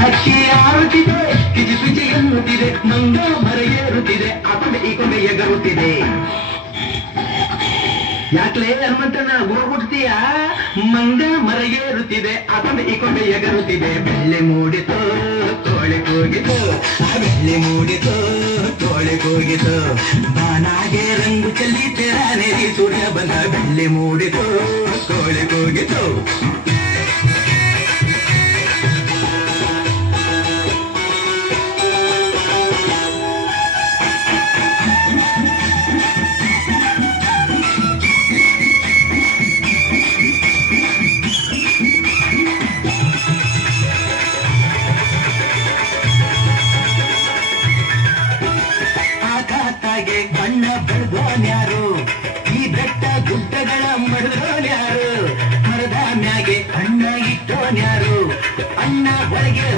ಹಕ್ಕಿ ಆರುತ್ತಿದೆ ಕಿಜಿ ಪಿಜಿ ಎನ್ನುತ್ತಿದೆ ಮಂಗ ಮರ ಏರುತ್ತಿದೆ ಅಕೊಂಡೆ ಈ ಕೊಂಡೆ ಎಗರುತ್ತಿದೆ ಯಾಕ್ಲೇ ಹನುಮಂತಣ್ಣ ಗುರುಗುಡ್ತೀಯ ಮಂಗ ಮರ ಏರುತ್ತಿದೆ ಅಕೊಂಡೆ ಈ ಕೊಂಡೆ ಎಗರುತ್ತಿದೆ ಬೆಳ್ಳಿ ಮೂಡಿತು ತೋಳೆ ಕೂಗಿತು ಆ ಬೆಳ್ಳಿ ಮೂಡಿತು ತೋಳೆ ಕೂಗಿತು ಬಾನಾಗೆ ರಂಗು ಚೆಲ್ಲಿ ತೆರಾನೆ ಸೂರ್ಯ ಬಂದ ಬೆಳ್ಳಿ ಮೂಡಿತು ತೋಳೆ ಕೂಗಿತು ಕಣ್ಣ ಬೆಳೆದೋನ್ಯಾರು ಈ ಬೆಟ್ಟ ಗುಡ್ಡಗಳ ಮಡದೋನ್ಯಾರು ಮರದ ಮ್ಯಾಗೆ ಅಣ್ಣ ಇಟ್ಟೋನ್ಯಾರು ಅಣ್ಣ ಒಳಗೆ